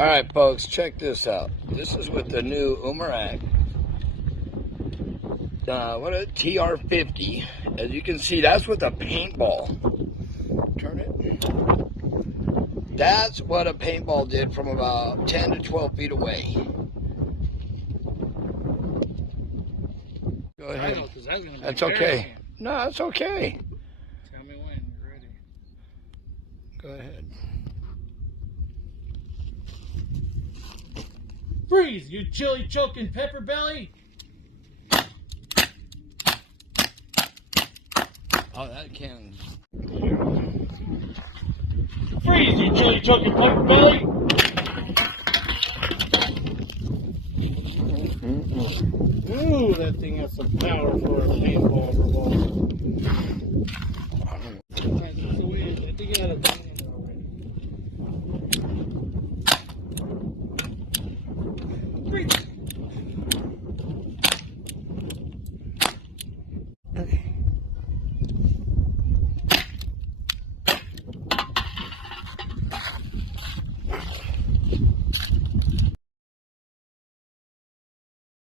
All right, folks, check this out. This is with the new Umarex TR50. As you can see, that's with a paintball. Turn it. That's what a paintball did from about 10 to 12 feet away. Go ahead. I know, 'cause that's gonna be That's okay. No, that's okay. Tell me when you're ready. Go ahead. Freeze, you chili choking pepper belly! Oh, that can. Freeze, you chili choking pepper belly! Ooh, that thing has some power for a paintball revolver. That's the way it is. I think it had a thing in there already. Freeze!